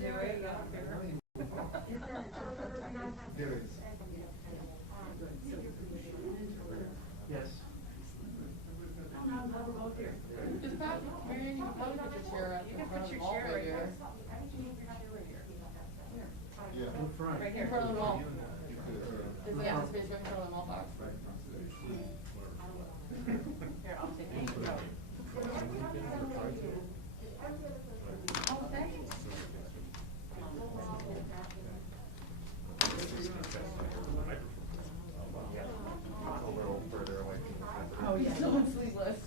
Yes. Just Pat, Marion, you can probably put your chair up. You can put your chair right here. In front. Right here, in front of the wall. Is Is the empty space right in front of the wall box? Here, I'll take it. Oh, thanks. A little further away from the front. Oh, yeah. So sleeveless.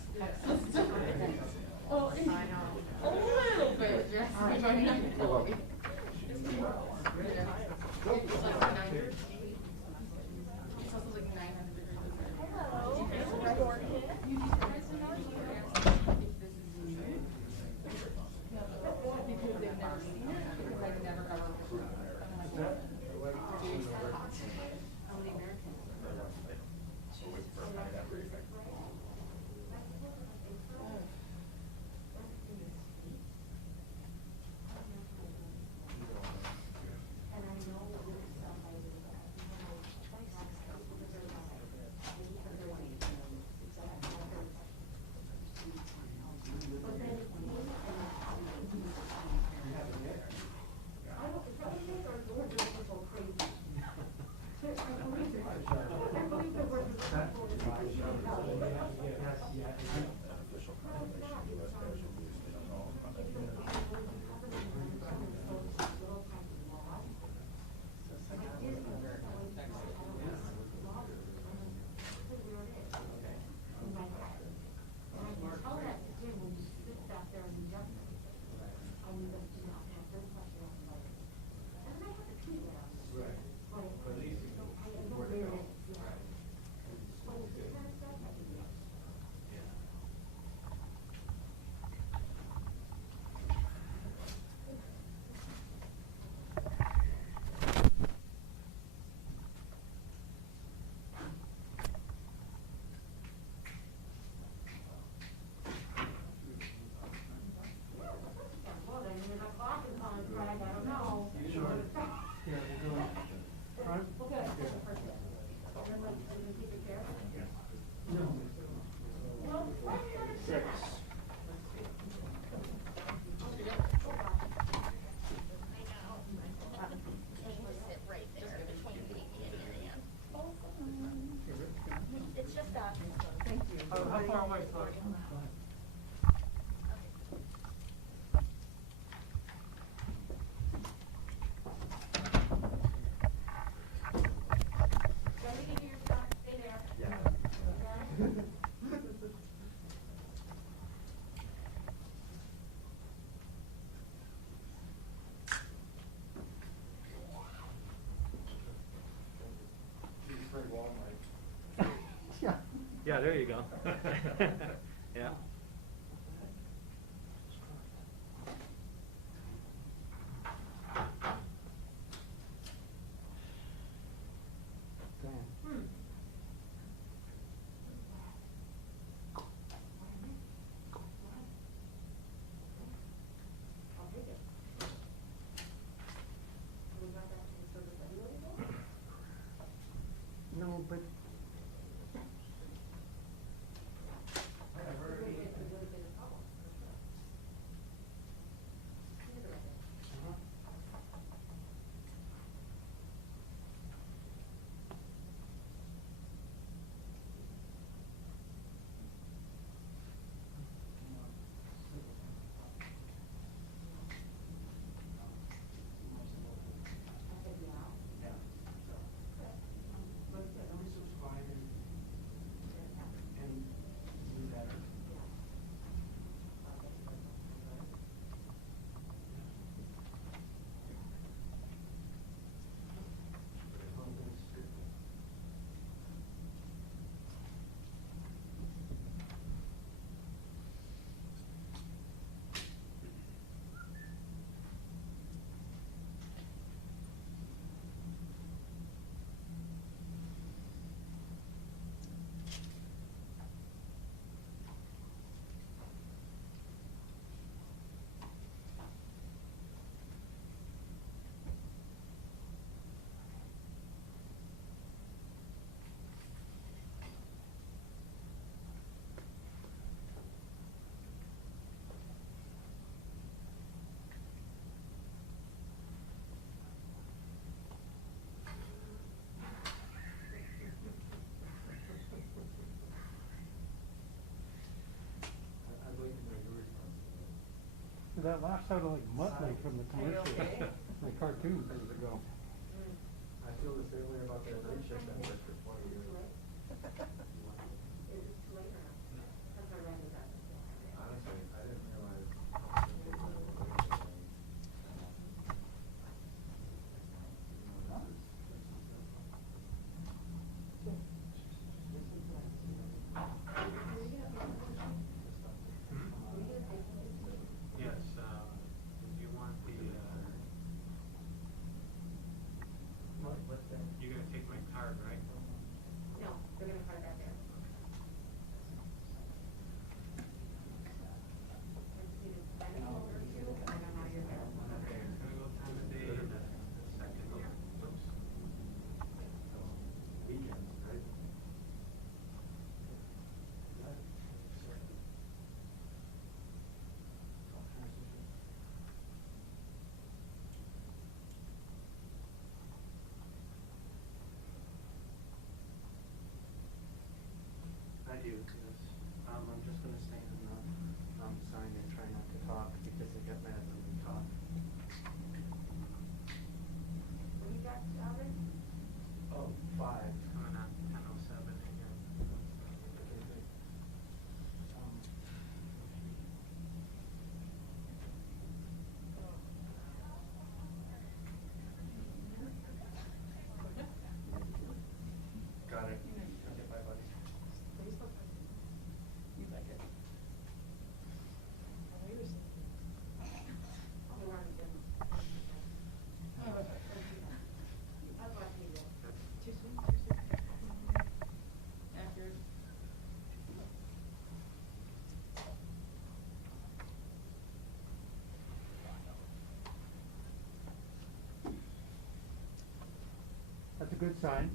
Oh, I know. a little bit, just. All right. Fully. It's like 900. It's also like 900 degrees. Because they've never seen it, because I've never ever. So wait for a minute after you think. Official confirmation, US National News, they don't know about that. It's just that. How far away? Yeah. Yeah, there you go. Yeah. No, but That last sounded like Muttley from the Are you commercial, okay? the cartoon years ago. I feel the same way about that night shift I worked for 20 years. Honestly, I didn't realize how sick they were when they were saying, Yes, do you want the, what's that? you're gonna take my card, right? No, they're gonna put it back there. Okay, it's gonna go time of day and the second here. Oops. Weekends, right? I do, yes. I'm just gonna stand and sign and try not to talk because they get mad when we talk. What do you got, Albert? Oh, 5. It's coming on 10:07 again. Got it. Okay, bye, buddy. You like it? Too soon, too soon. Accurate. That's a good sign.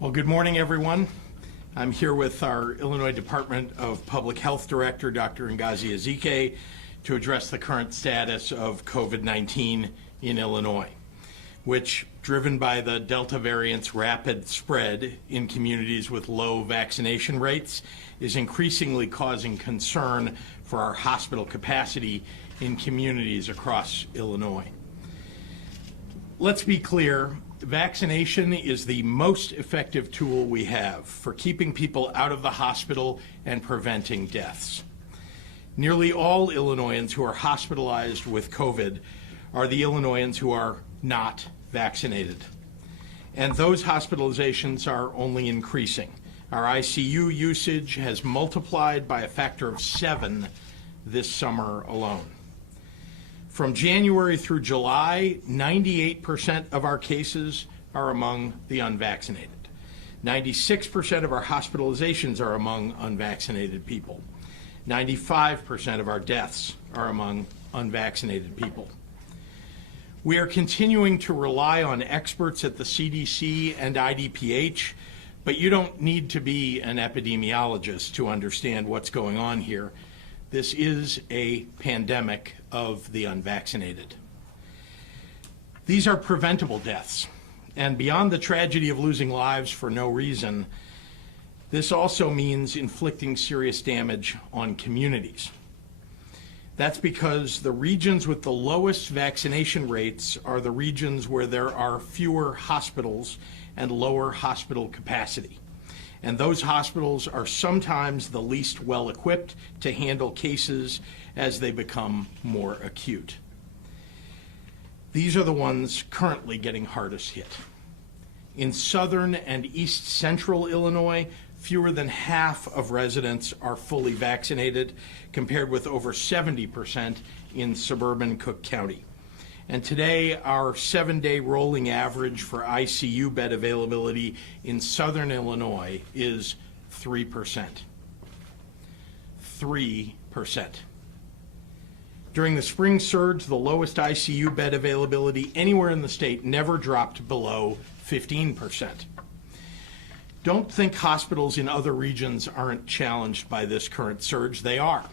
Well, good morning, everyone. I'm here with our Illinois Department of Public Health Director, Dr. Ngozi Ezike, to address the current status of COVID-19 in Illinois, which, driven by the Delta variant's rapid spread in communities with low vaccination rates, is increasingly causing concern for our hospital capacity in communities across Illinois. Let's be clear. Vaccination is the most effective tool we have for keeping people out of the hospital and preventing deaths. Nearly all Illinoisans who are hospitalized with COVID are the Illinoisans who are not vaccinated. And those hospitalizations are only increasing. Our ICU usage has multiplied by a factor of 7 this summer alone. From January through July, 98% of our cases are among the unvaccinated. 96% of our hospitalizations are among unvaccinated people. 95% of our deaths are among unvaccinated people. We are continuing to rely on experts at the CDC and IDPH, but you don't need to be an epidemiologist to understand what's going on here. This is a pandemic of the unvaccinated. These are preventable deaths, and beyond the tragedy of losing lives for no reason, this also means inflicting serious damage on communities. That's because the regions with the lowest vaccination rates are the regions where there are fewer hospitals and lower hospital capacity. And those hospitals are sometimes the least well equipped to handle cases as they become more acute. These are the ones currently getting hardest hit. In southern and east central Illinois, fewer than half of residents are fully vaccinated, compared with over 70% in suburban Cook County. And today, our 7-day rolling average for ICU bed availability in southern Illinois is 3%. 3%. During the spring surge, the lowest ICU bed availability anywhere in the state never dropped below 15%. Don't think hospitals in other regions aren't challenged by this current surge. They are.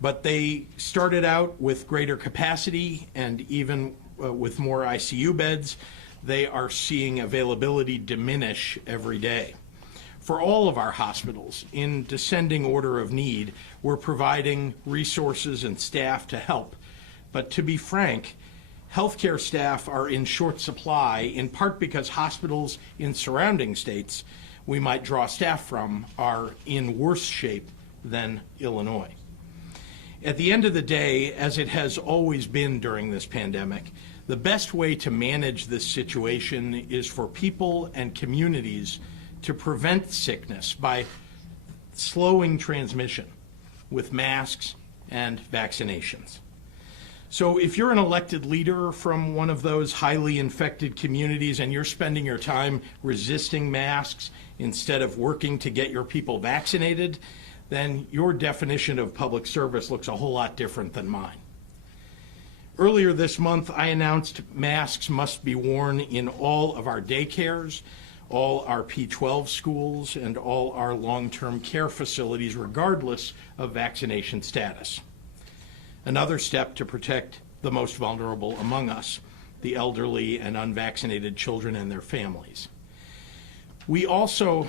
But they started out with greater capacity, and even with more ICU beds, they are seeing availability diminish every day. For all of our hospitals, in descending order of need, we're providing resources and staff to help. But to be frank, healthcare staff are in short supply, in part because hospitals in surrounding states we might draw staff from are in worse shape than Illinois. At the end of the day, as it has always been during this pandemic, the best way to manage this situation is for people and communities to prevent sickness by slowing transmission with masks and vaccinations. So if you're an elected leader from one of those highly infected communities and you're spending your time resisting masks instead of working to get your people vaccinated, then your definition of public service looks a whole lot different than mine. Earlier this month, I announced masks must be worn in all of our daycares, all our P-12 schools, and all our long-term care facilities, regardless of vaccination status. Another step to protect the most vulnerable among us, the elderly and unvaccinated children and their families. We also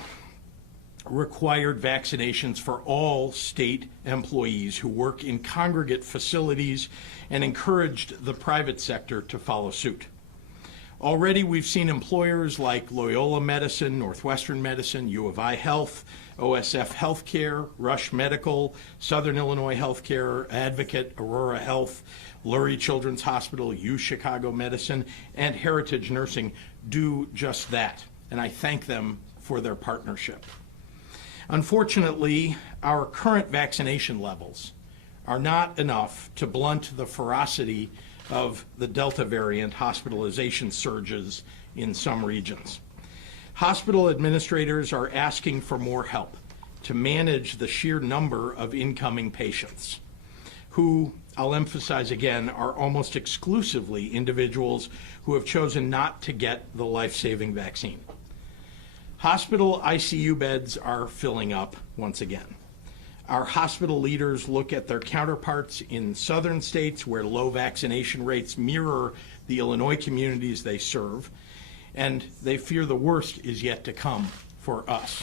required vaccinations for all state employees who work in congregate facilities and encouraged the private sector to follow suit. Already we've seen employers like Loyola Medicine, Northwestern Medicine, U of I Health, OSF Healthcare, Rush Medical, Southern Illinois Healthcare, Advocate, Aurora Health, Lurie Children's Hospital, U Chicago Medicine, and Heritage Nursing do just that, and I thank them for their partnership. Unfortunately, our current vaccination levels are not enough to blunt the ferocity of the Delta variant hospitalization surges in some regions. Hospital administrators are asking for more help to manage the sheer number of incoming patients, who, I'll emphasize again, are almost exclusively individuals who have chosen not to get the life-saving vaccine. Hospital ICU beds are filling up once again. Our hospital leaders look at their counterparts in southern states where low vaccination rates mirror the Illinois communities they serve, and they fear the worst is yet to come for us.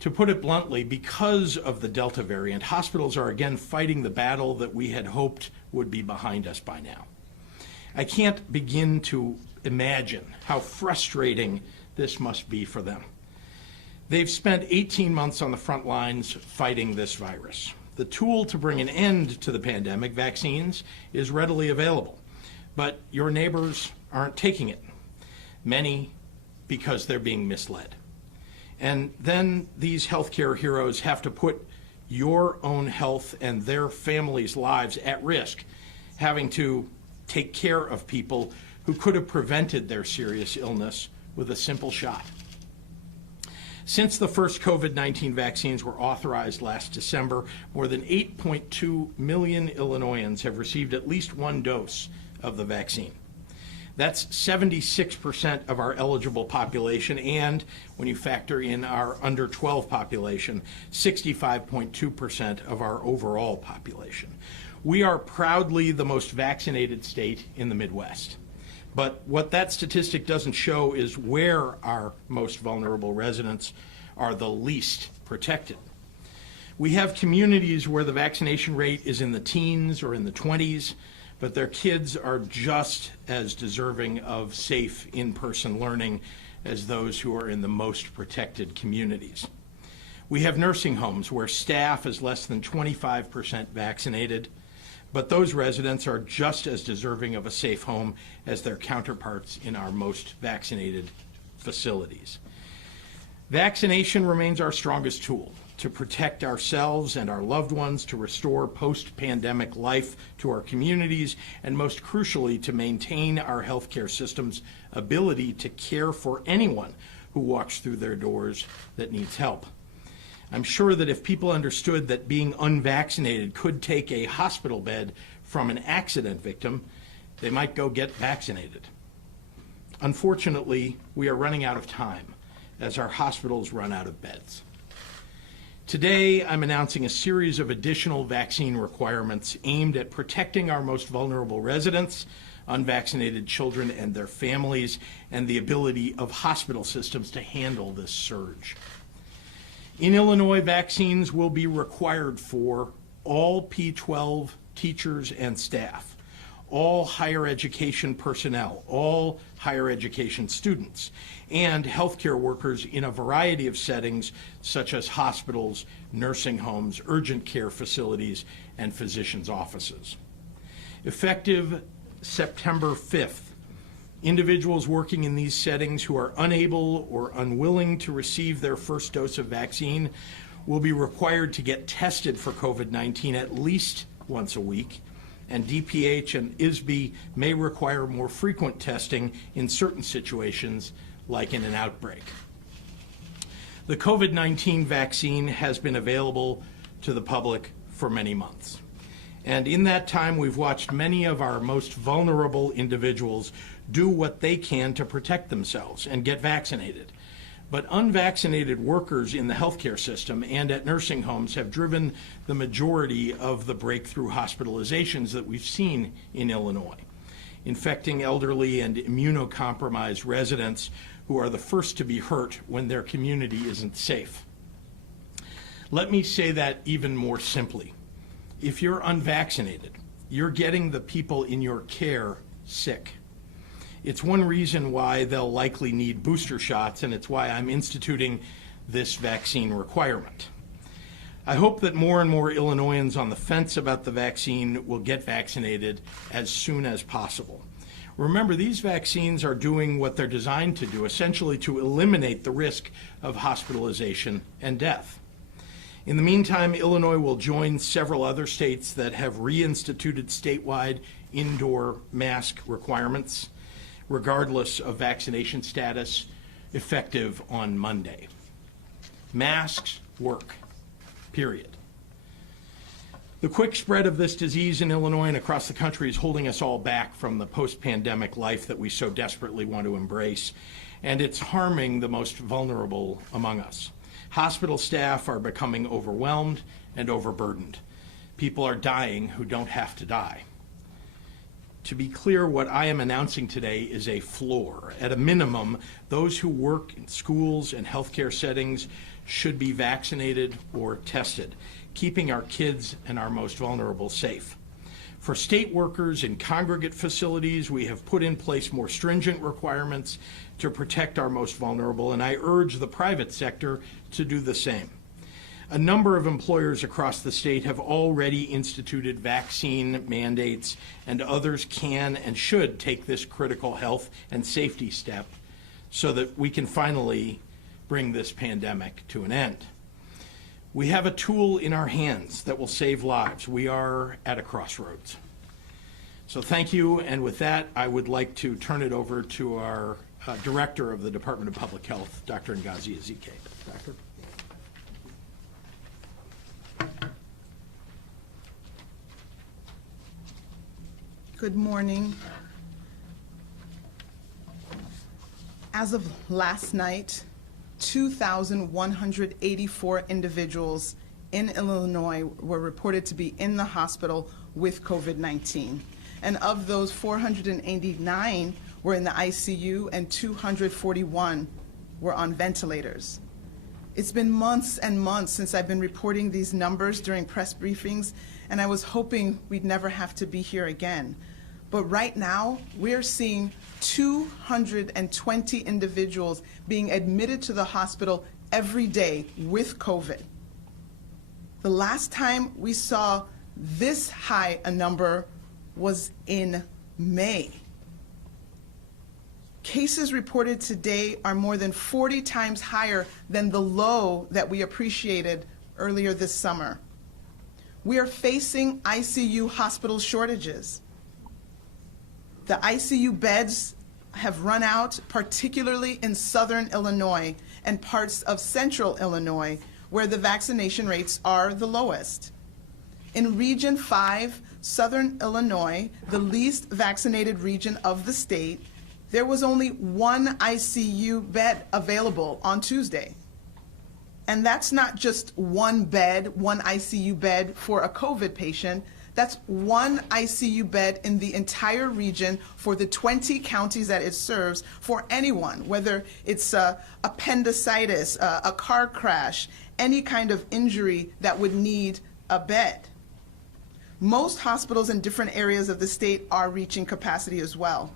To put it bluntly, because of the Delta variant, hospitals are again fighting the battle that we had hoped would be behind us by now. I can't begin to imagine how frustrating this must be for them. They've spent 18 months on the front lines fighting this virus. The tool to bring an end to the pandemic, vaccines, is readily available, but your neighbors aren't taking it. Many because they're being misled. And then these healthcare heroes have to put your own health and their families' lives at risk, having to take care of people who could have prevented their serious illness with a simple shot. Since the first COVID-19 vaccines were authorized last December, more than 8.2 million Illinoisans have received at least one dose of the vaccine. That's 76% of our eligible population, and when you factor in our under 12 population, 65.2% of our overall population. We are proudly the most vaccinated state in the Midwest. But what that statistic doesn't show is where our most vulnerable residents are the least protected. We have communities where the vaccination rate is in the teens or in the 20s, but their kids are just as deserving of safe in-person learning as those who are in the most protected communities. We have nursing homes where staff is less than 25% vaccinated, but those residents are just as deserving of a safe home as their counterparts in our most vaccinated facilities. Vaccination remains our strongest tool to protect ourselves and our loved ones, to restore post-pandemic life to our communities, and most crucially, to maintain our healthcare system's ability to care for anyone who walks through their doors that needs help. I'm sure that if people understood that being unvaccinated could take a hospital bed from an accident victim, they might go get vaccinated. Unfortunately, we are running out of time as our hospitals run out of beds. Today, I'm announcing a series of additional vaccine requirements aimed at protecting our most vulnerable residents, unvaccinated children and their families, and the ability of hospital systems to handle this surge. In Illinois, vaccines will be required for all P-12 teachers and staff, all higher education personnel, all higher education students, and healthcare workers in a variety of settings such as hospitals, nursing homes, urgent care facilities, and physicians' offices. Effective September 5th, individuals working in these settings who are unable or unwilling to receive their first dose of vaccine will be required to get tested for COVID-19 at least once a week, and DPH and ISB may require more frequent testing in certain situations, like in an outbreak. The COVID-19 vaccine has been available to the public for many months. And in that time, we've watched many of our most vulnerable individuals do what they can to protect themselves and get vaccinated. But unvaccinated workers in the healthcare system and at nursing homes have driven the majority of the breakthrough hospitalizations that we've seen in Illinois, infecting elderly and immunocompromised residents who are the first to be hurt when their community isn't safe. Let me say that even more simply. If you're unvaccinated, you're getting the people in your care sick. It's one reason why they'll likely need booster shots, and it's why I'm instituting this vaccine requirement. I hope that more and more Illinoisans on the fence about the vaccine will get vaccinated as soon as possible. Remember, these vaccines are doing what they're designed to do, essentially to eliminate the risk of hospitalization and death. In the meantime, Illinois will join several other states that have reinstituted statewide indoor mask requirements, regardless of vaccination status, effective on Monday. Masks work, period. The quick spread of this disease in Illinois and across the country is holding us all back from the post-pandemic life that we so desperately want to embrace, and it's harming the most vulnerable among us. Hospital staff are becoming overwhelmed and overburdened. People are dying who don't have to die. To be clear, what I am announcing today is a floor. At a minimum, those who work in schools and healthcare settings should be vaccinated or tested, keeping our kids and our most vulnerable safe. For state workers in congregate facilities, we have put in place more stringent requirements to protect our most vulnerable, and I urge the private sector to do the same. A number of employers across the state have already instituted vaccine mandates, and others can and should take this critical health and safety step so that we can finally bring this pandemic to an end. We have a tool in our hands that will save lives. We are at a crossroads. So thank you, and with that, I would like to turn it over to our Director of the Department of Public Health, Dr. Ngozi Ezike. Doctor. Good morning. As of last night, 2,184 individuals in Illinois were reported to be in the hospital with COVID-19. And of those, 489 were in the ICU and 241 were on ventilators. It's been months and months since I've been reporting these numbers during press briefings, and I was hoping we'd never have to be here again. But right now, we're seeing 220 individuals being admitted to the hospital every day with COVID. The last time we saw this high a number was in May. cases reported today are more than 40 times higher than the low that we appreciated earlier this summer. We are facing ICU hospital shortages. The ICU beds have run out, particularly in southern Illinois and parts of central Illinois, where the vaccination rates are the lowest. In Region 5, southern Illinois, the least vaccinated region of the state, there was only one ICU bed available on Tuesday. And that's not just one bed, one ICU bed for a COVID patient. That's one ICU bed in the entire region for the 20 counties that it serves for anyone, whether it's appendicitis, a car crash, any kind of injury that would need a bed. Most hospitals in different areas of the state are reaching capacity as well.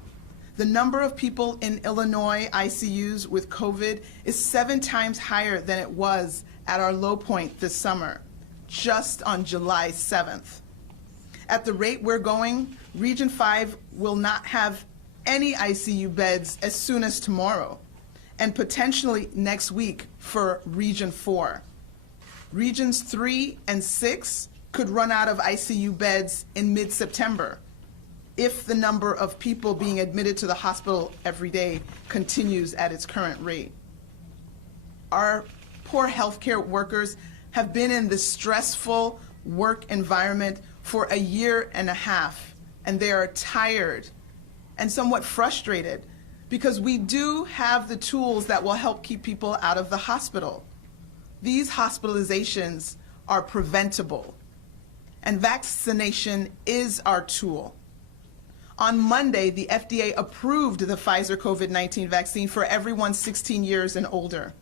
The number of people in Illinois ICUs with COVID is 7 times higher than it was at our low point this summer, just on July 7th. At the rate we're going, Region 5 will not have any ICU beds as soon as tomorrow, and potentially next week for Region 4. Regions 3 and 6 could run out of ICU beds in mid-September if the number of people being admitted to the hospital every day continues at its current rate. Our poor healthcare workers have been in this stressful work environment for a year and a half, and they are tired and somewhat frustrated because we do have the tools that will help keep people out of the hospital. These hospitalizations are preventable, and vaccination is our tool. On Monday, the FDA approved the Pfizer COVID-19 vaccine for everyone 16 years and older.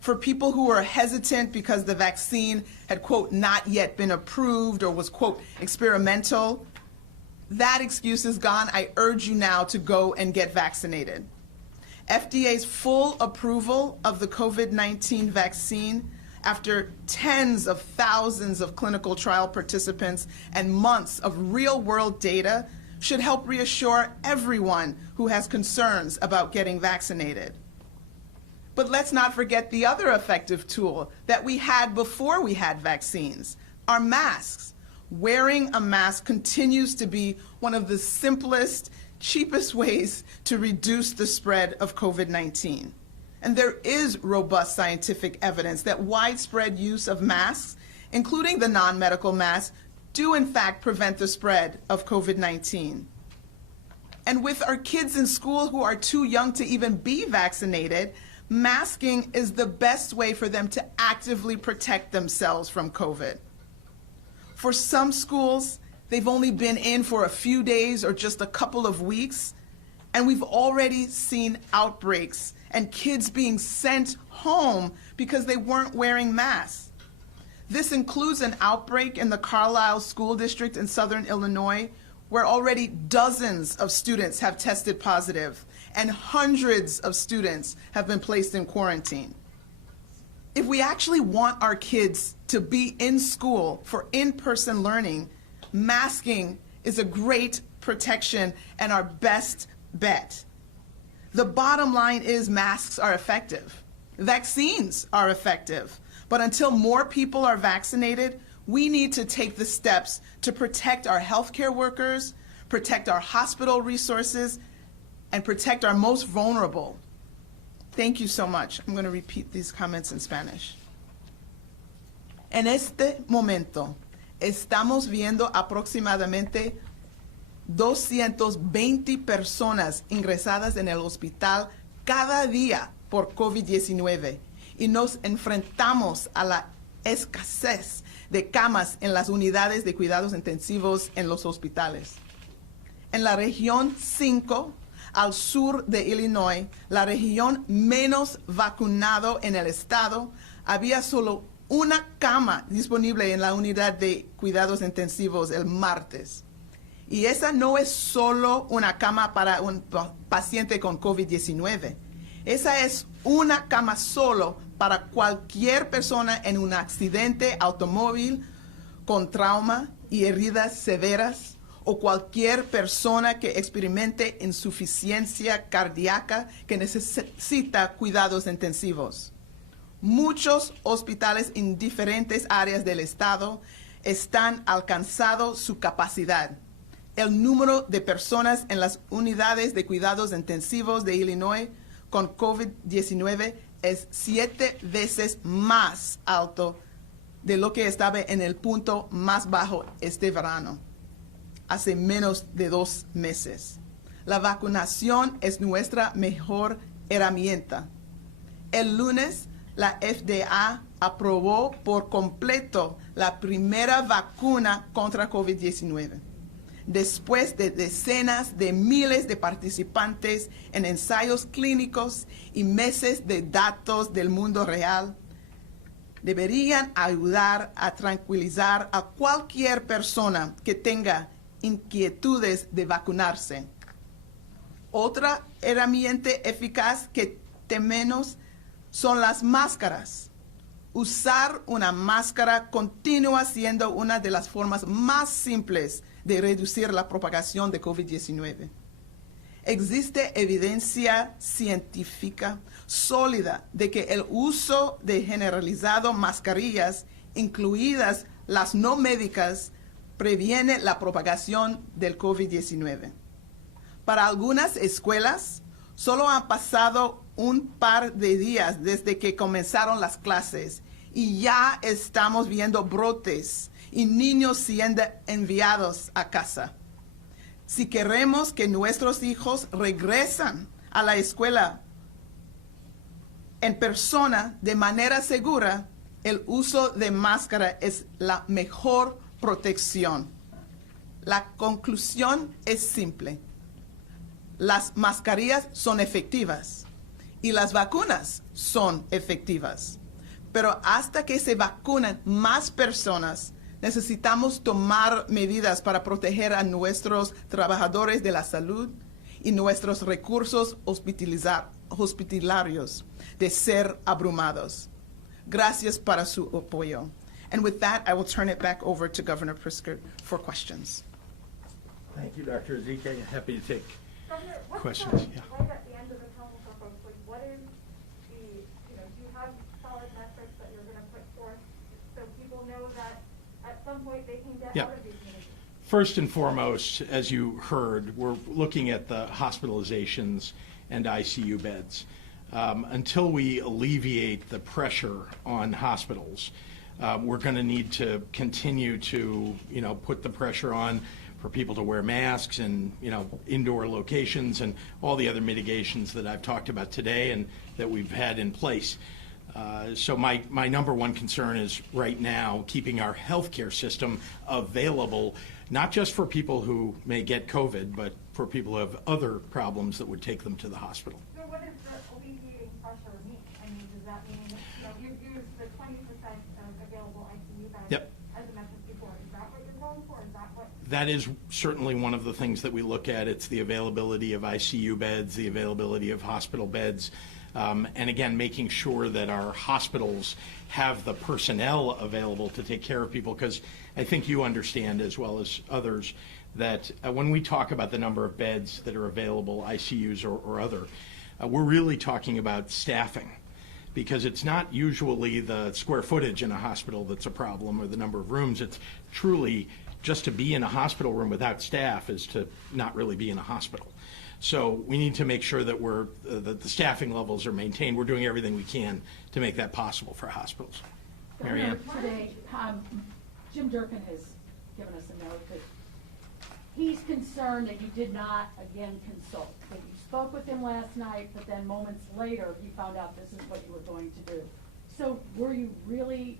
For people who were hesitant because the vaccine had, quote, not yet been approved or was, quote, experimental, that excuse is gone. I urge you now to go and get vaccinated. FDA's full approval of the COVID-19 vaccine after tens of thousands of clinical trial participants and months of real-world data should help reassure everyone who has concerns about getting vaccinated. But let's not forget the other effective tool that we had before we had vaccines, our masks. Wearing a mask continues to be one of the simplest, cheapest ways to reduce the spread of COVID-19. And there is robust scientific evidence that widespread use of masks, including the non-medical masks, do in fact prevent the spread of COVID-19. And with our kids in school who are too young to even be vaccinated, masking is the best way for them to actively protect themselves from COVID. For some schools, they've only been in for a few days or just a couple of weeks, and we've already seen outbreaks and kids being sent home because they weren't wearing masks. This includes an outbreak in the Carlisle School District in southern Illinois, where already dozens of students have tested positive and hundreds of students have been placed in quarantine. If we actually want our kids to be in school for in-person learning, masking is a great protection and our best bet. The bottom line is masks are effective. Vaccines are effective. But until more people are vaccinated, we need to take the steps to protect our healthcare workers, protect our hospital resources, and protect our most vulnerable. Thank you so much. I'm going to repeat these comments in Spanish. En este momento, estamos viendo aproximadamente 220 personas ingresadas en el hospital cada día por COVID-19 y nos enfrentamos a la escasez de camas en las unidades de cuidados intensivos en los hospitales. En la región 5, al sur de Illinois, la región menos vacunado en el estado, había solo una cama disponible en la unidad de cuidados intensivos el martes. Y esa no es solo una cama para un paciente con COVID-19. Esa es una cama solo para cualquier persona en un accidente automóvil con trauma y heridas severas, o cualquier persona que experimente insuficiencia cardíaca que necesita cuidados intensivos. Muchos hospitales en diferentes áreas del estado están alcanzando su capacidad. El número de personas en las unidades de cuidados intensivos de Illinois con COVID-19 es 7 veces más alto de lo que estaba en el punto más bajo este verano, hace menos de 2 meses. La vacunación es nuestra mejor herramienta. El lunes, la FDA aprobó por completo la primera vacuna contra COVID-19. Después de decenas de miles de participantes en ensayos clínicos y meses de datos del mundo real, deberían ayudar a tranquilizar a cualquier persona que tenga inquietudes de vacunarse. Otra herramienta eficaz que tememos son las máscaras. Usar una máscara continúa siendo una de las formas más simples de reducir la propagación de COVID-19. Existe evidencia científica sólida de que el uso de generalizado mascarillas, incluidas las no médicas, previene la propagación del COVID-19. Para algunas escuelas, solo han pasado un par de días desde que comenzaron las clases y ya estamos viendo brotes y niños siendo enviados a casa. Si queremos que nuestros hijos regresen a la escuela en persona de manera segura, el uso de máscara es la mejor protección. La conclusión es simple. Las mascarillas son efectivas y las vacunas son efectivas. Pero hasta que se vacunen más personas, necesitamos tomar medidas para proteger a nuestros trabajadores de la salud y nuestros recursos hospitalarios de ser abrumados. Gracias para su apoyo. And with that, I will turn it back over to Governor Pritzker for questions. Thank you, Dr. Ezike. Happy to take Governor, what's questions. the Yeah. light at the end of the tunnel for folks? Like, what is the, do you have solid metrics that you're going to put forth so people know that at some point they can get Yeah. out of these meetings? First and foremost, as you heard, we're looking at the hospitalizations and ICU beds. Until we alleviate the pressure on hospitals, we're going to need to continue to, put the pressure on for people to wear masks and, indoor locations and all the other mitigations that I've talked about today and that we've had in place. So my number one concern is right now keeping our healthcare system available, not just for people who may get COVID, but for people who have other problems that would take them to the hospital. So what does the alleviating pressure mean? I mean, does that mean, you use the 20% of available ICU beds Yep. as a metric before? Is that what you're going for? Is that what? That is certainly one of the things that we look at. It's the availability of ICU beds, the availability of hospital beds, and again, making sure that our hospitals have the personnel available to take care of people, because I think you understand as well as others that when we talk about the number of beds that are available, ICUs or other, we're really talking about staffing, because it's not usually the square footage in a hospital that's a problem or the number of rooms. It's truly just to be in a hospital room without staff is to not really be in a hospital. So we need to make sure that that the staffing levels are maintained. We're doing everything we can to make that possible for hospitals. Mary Ann? Today, Jim Durkin has given us a note that he's concerned that you did not, again, consult. That you spoke with him last night, but then moments later, you found out this is what you were going to do. So were you really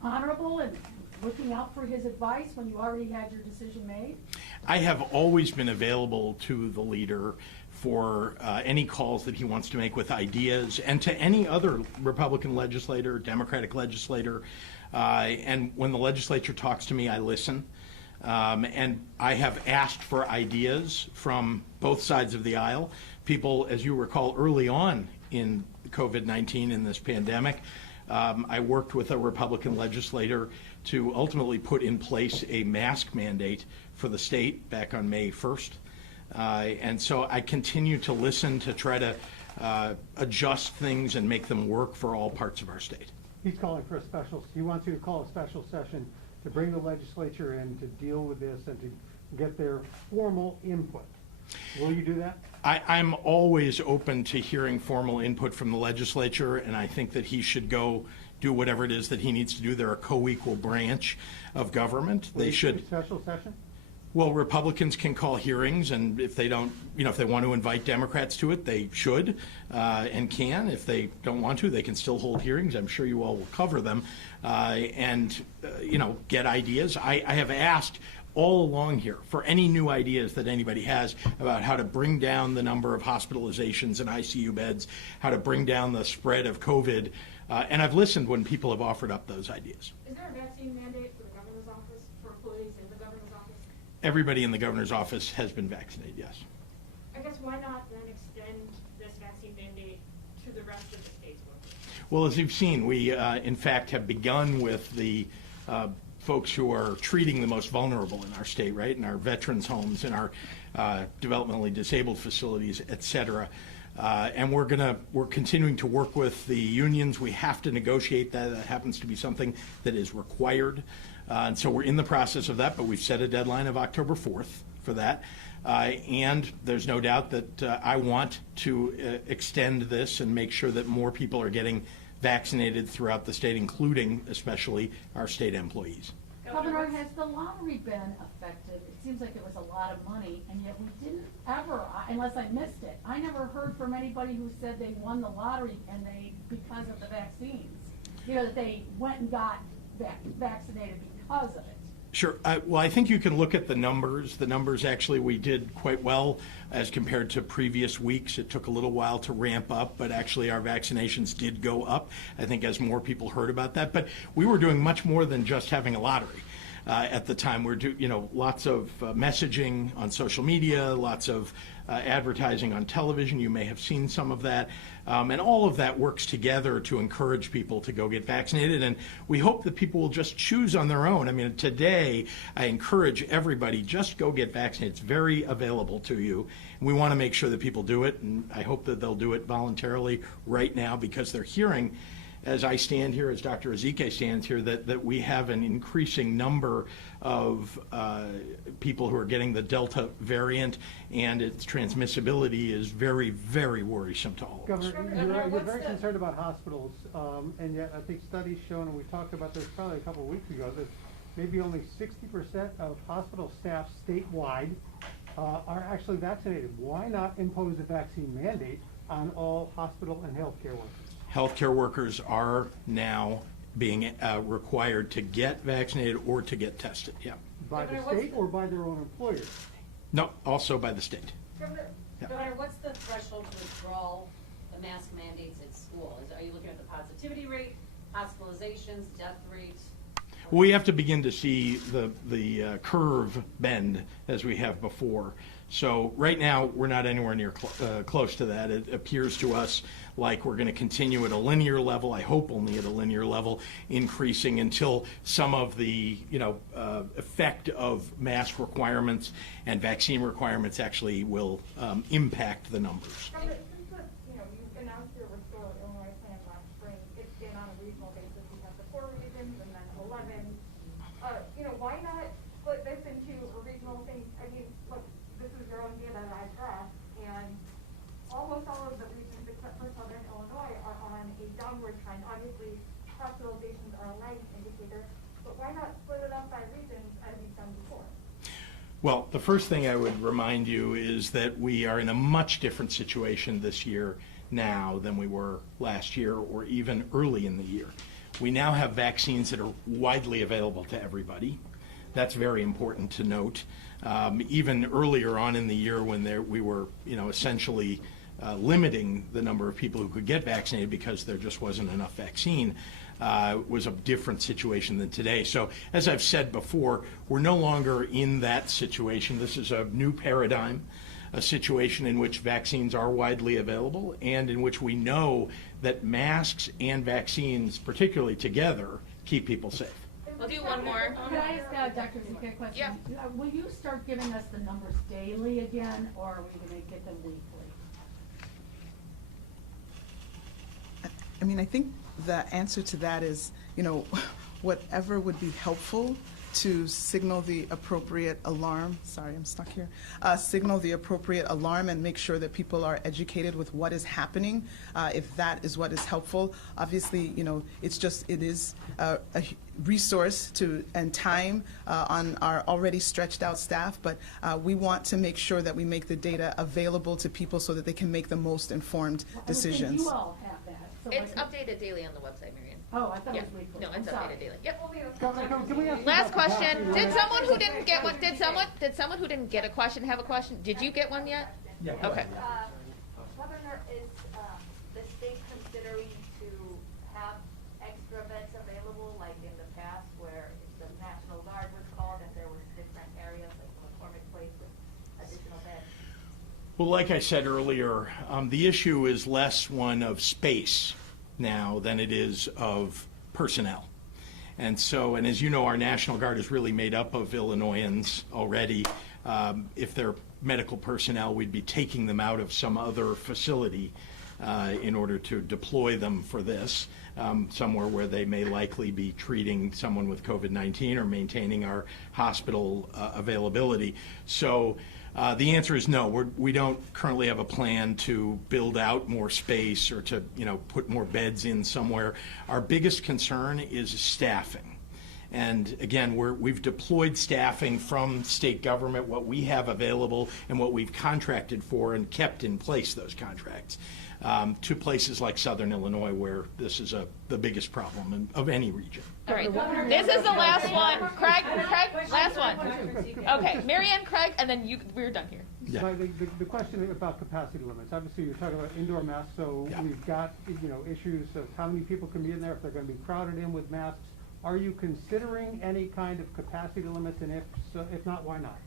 honorable and looking out for his advice when you already had your decision made? I have always been available to the leader for any calls that he wants to make with ideas, and to any other Republican legislator, Democratic legislator. And when the legislature talks to me, I listen. And I have asked for ideas from both sides of the aisle. People, as you recall, early on in COVID-19, in this pandemic, I worked with a Republican legislator to ultimately put in place a mask mandate for the state back on May 1st. And so I continue to listen to try to adjust things and make them work for all parts of our state. He's calling for he wants you to call a special session to bring the legislature in to deal with this and to get their formal input. Will you do that? I'm always open to hearing formal input from the legislature, and I think that he should go do whatever it is that he needs to do. They're a co-equal branch of government. Will They you should. do a special session? Well, Republicans can call hearings, and if they don't, if they want to invite Democrats to it, they should and can. If they don't want to, they can still hold hearings. I'm sure you all will cover them and get ideas. I have asked all along here for any new ideas that anybody has about how to bring down the number of hospitalizations and ICU beds, how to bring down the spread of COVID, and I've listened when people have offered up those ideas. Is there a vaccine mandate for the governor's office, for employees in the governor's office? Everybody in the governor's office has been vaccinated, yes. I guess why not then extend this vaccine mandate to the rest of the state's workers? Well, as you've seen, we in fact have begun with the folks who are treating the most vulnerable in our state, right? In our veterans' homes, in our developmentally disabled facilities, et cetera. And we're continuing to work with the unions. We have to negotiate that. That happens to be something that is required. And so we're in the process of that, but we've set a deadline of October 4th for that. And there's no doubt that I want to extend this and make sure that more people are getting vaccinated throughout the state, including especially our state employees. Governor, has the lottery been affected? It seems like it was a lot of money, and yet we didn't ever, unless I missed it, I never heard from anybody who said they won the lottery and because of the vaccines, that they went and got vaccinated because of it. Sure. Well, I think you can look at the numbers. The numbers actually, we did quite well as compared to previous weeks. It took a little while to ramp up, but actually our vaccinations did go up, I think, as more people heard about that. But we were doing much more than just having a lottery. At the time, we're doing, lots of messaging on social media, lots of advertising on television. You may have seen some of that. And all of that works together to encourage people to go get vaccinated. And we hope that people will just choose on their own. I mean, today, I encourage everybody, just go get vaccinated. It's very available to you. And we want to make sure that people do it. And I hope that they'll do it voluntarily right now because they're hearing, as I stand here, as Dr. Ezike stands here, that we have an increasing number of people who are getting the Delta variant, and its transmissibility is very, very worrisome to all of us. Governor, you're very concerned about hospitals, and yet I think studies shown, and we talked about this probably a couple of weeks ago, that maybe only 60% of hospital staff statewide are actually vaccinated. Why not impose a vaccine mandate on all hospital and healthcare workers? Healthcare workers are now being required to get vaccinated or to get tested, yeah. By the state or by their own employers? No, also by the state. Governor, Governor, what's the threshold to withdraw the mask mandates at school? Are you looking at the positivity rate, hospitalizations, death rates? We have to begin to see the curve bend as we have before. So right now, we're not anywhere near close to that. It appears to us like we're going to continue at a linear level, I hope only at a linear level, increasing until some of the effect of mask requirements and vaccine requirements actually will impact the numbers. Governor, since you announced your Restore Illinois plan last spring, it's been on a regional basis. You have the 4 regions and then 11. Why not split this into a regional thing? I mean, look, this is your own data that I've asked, and almost all of the regions except for Southern Illinois are on a downward trend. Obviously, hospitalizations are a lagging indicator, but why not split it up by regions as you've done before? Well, the first thing I would remind you is that we are in a much different situation this year now than we were last year or even early in the year. We now have vaccines that are widely available to everybody. That's very important to note. Even earlier on in the year when we were, essentially limiting the number of people who could get vaccinated because there just wasn't enough vaccine, was a different situation than today. So as I've said before, we're no longer in that situation. This is a new paradigm. a situation in which vaccines are widely available and in which we know that masks and vaccines, particularly together, keep people safe. We'll do one more. Can I ask Dr. Zika a question? Yeah. Will you start giving us the numbers daily again, or are we going to get them weekly? I mean, I think the answer to that is, whatever would be helpful to signal the appropriate alarm. Sorry, I'm stuck here. Signal the appropriate alarm and make sure that people are educated with what is happening, if that is what is helpful. Obviously, it is a resource and time on our already stretched out staff, but we want to make sure that we make the data available to people so that they can make the most informed decisions. You all have that. So It's updated daily on the website, Marion. Oh, I thought Yeah. it was weekly. No, it's I'm sorry. updated daily. Yep. Can we ask Last about question. capacity Did limits? someone who didn't get one, did someone who didn't get a question have a question? Did you get one yet? Yeah. Okay. Governor, is the state considering to have extra beds available, like in the past where the National Guard was called and there was different areas like McCormick Place with additional beds? Well, like I said earlier, the issue is less one of space now than it is of personnel. And so, and as you know, our National Guard is really made up of Illinoisans already. If they're medical personnel, we'd be taking them out of some other facility in order to deploy them for this, somewhere where they may likely be treating someone with COVID-19 or maintaining our hospital availability. So the answer is no. We don't currently have a plan to build out more space or to put more beds in somewhere. Our biggest concern is staffing. And again, we've deployed staffing from state government, what we have available and what we've contracted for and kept in place those contracts, to places like Southern Illinois where this is the biggest problem of any region. All right. This is the last one. Craig, last one. Okay. Marianne, Craig, and then we're done here. Yeah. So the question about capacity limits, obviously you're talking about indoor masks, so Yeah. we've got, issues of how many people can be in there, if they're gonna be crowded in with masks. Are you considering any kind of capacity limits, and if not, why not?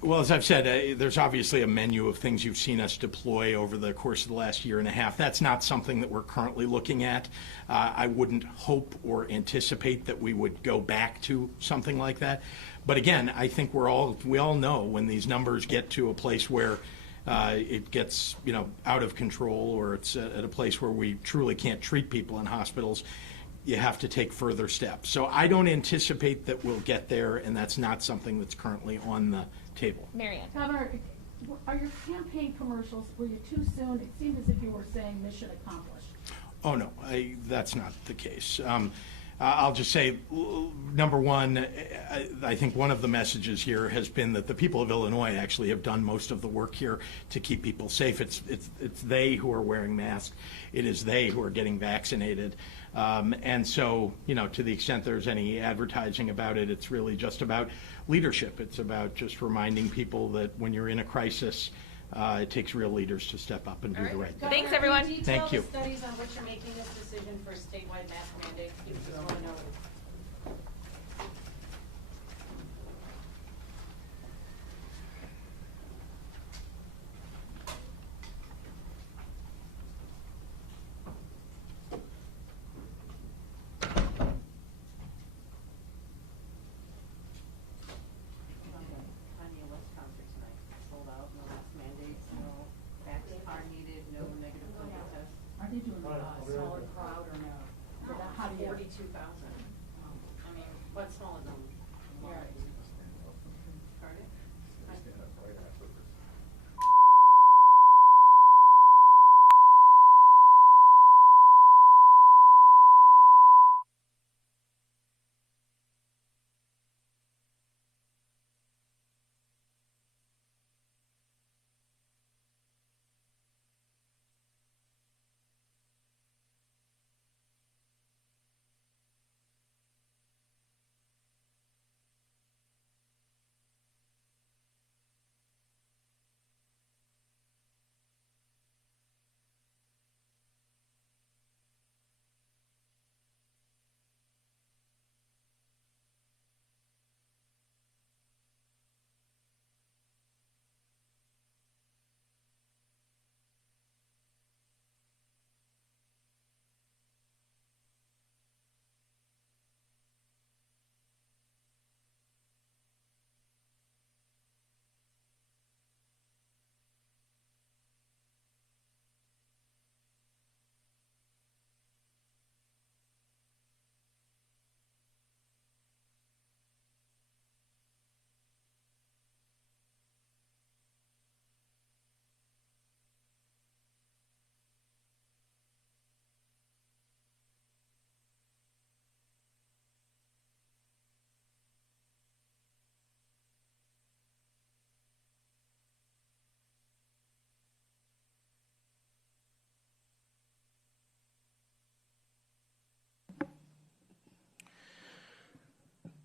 Well, as I've said, there's obviously a menu of things you've seen us deploy over the course of the last year and a half. That's not something that we're currently looking at. I wouldn't hope or anticipate that we would go back to something like that. But again, I think we all know when these numbers get to a place where it gets out of control, or it's at a place where we truly can't treat people in hospitals, you have to take further steps. So I don't anticipate that we'll get there, and that's not something that's currently on the table. Marianne. Governor, are your campaign commercials, were you too soon? It seemed as if you were saying mission accomplished. Oh, no, that's not the case. I'll just say, number one, I think one of the messages here has been that the people of Illinois actually have done most of the work here to keep people safe. It's they who are wearing masks. It is they who are getting vaccinated. And so, to the extent there's any advertising about it, it's really just about leadership. It's about just reminding people that when you're in a crisis, it takes real leaders to step up and do the right thing. Thanks, everyone. Can you Thank detail you. the studies on which you're making this decision for statewide mask mandates? People just want to know. Kanye West concert tonight, sold out, no mask mandates, no vaccine card needed, no negative COVID test. Are they doing a smaller crowd or no? How do you? 42,000. I mean, what's smaller than? Right. Pardon?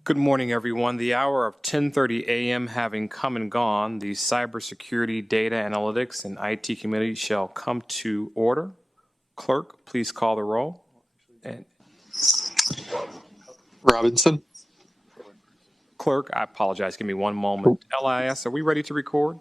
Good morning, everyone. The hour of 10:30 a.m. having come and gone, the Cybersecurity, Data Analytics, and IT Committee shall come to order. Clerk, please call the roll. And Robinson. Clerk, I apologize. Give me one moment. LIS, are we ready to record?